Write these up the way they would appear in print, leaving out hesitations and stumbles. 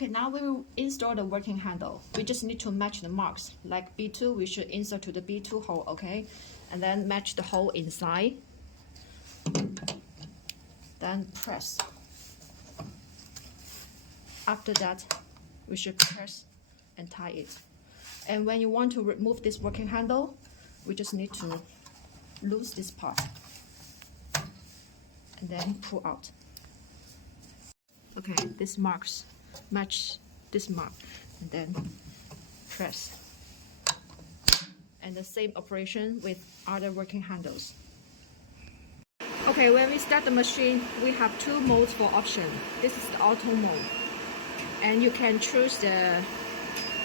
Okay, now we will install the working handle. We just need to match the marks. Like B2, we should insert to the B2 hole, okay? And then match the hole inside. Then press. After that, we should press and tie it. And when you want to remove this working handle, we just need to loose this part and then pull out. Okay, these marks match this mark and then press. And the same operation with other working handles. Okay, when we start the machine, we have two modes for option. This is the auto mode. And you can choose the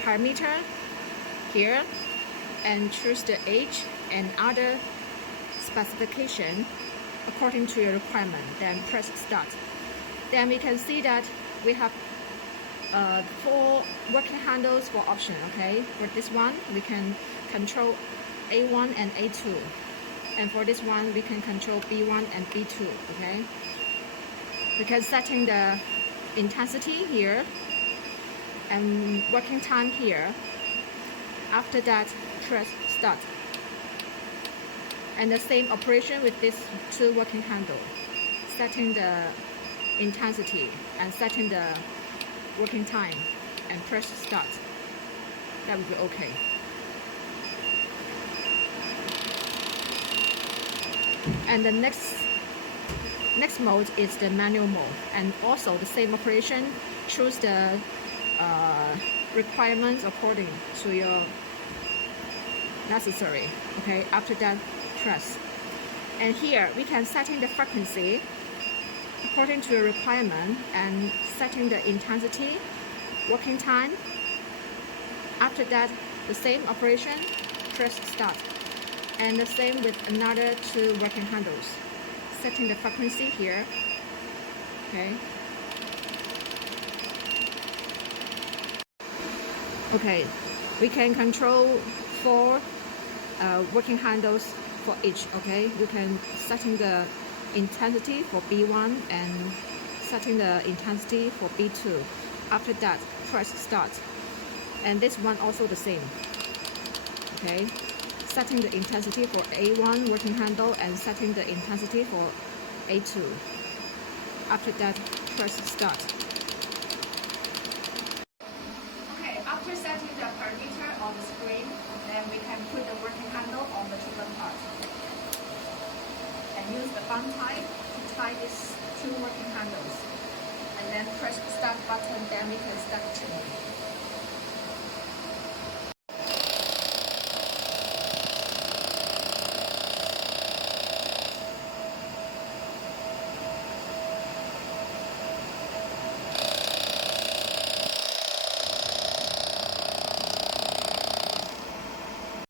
parameter here and choose the age and other specification according to your requirement. Then press start. Then we can see that we have 4 working handles for option, okay? For this one, we can control A1 and A2. And for this one, we can control B1 and B2, okay? We can setting the intensity here and working time here. After that, press start. And the same operation with these 2 working handles, setting the intensity and setting the working time and press start. That will be okay. And the next mode is the manual mode, and also the same operation. Choose the requirements according to your necessary. Okay, after that, press. And here we can setting the frequency according to your requirement and setting the intensity, working time. After that, the same operation, press start. And the same with another 2 working handles. Setting the frequency here. Okay. Okay, we can control 4 working handles for each. Okay, we can setting the intensity for B1 and setting the intensity for B2. After that, press start. And this one also the same. Okay, setting the intensity for A1 working handle and setting the intensity for A2. After that, press start. Okay, after setting the parameter on the screen, then we can put the working handle on the trigger part. And use the bun tie to tie these 2 working handles. And then press the start button, then we can start tuning.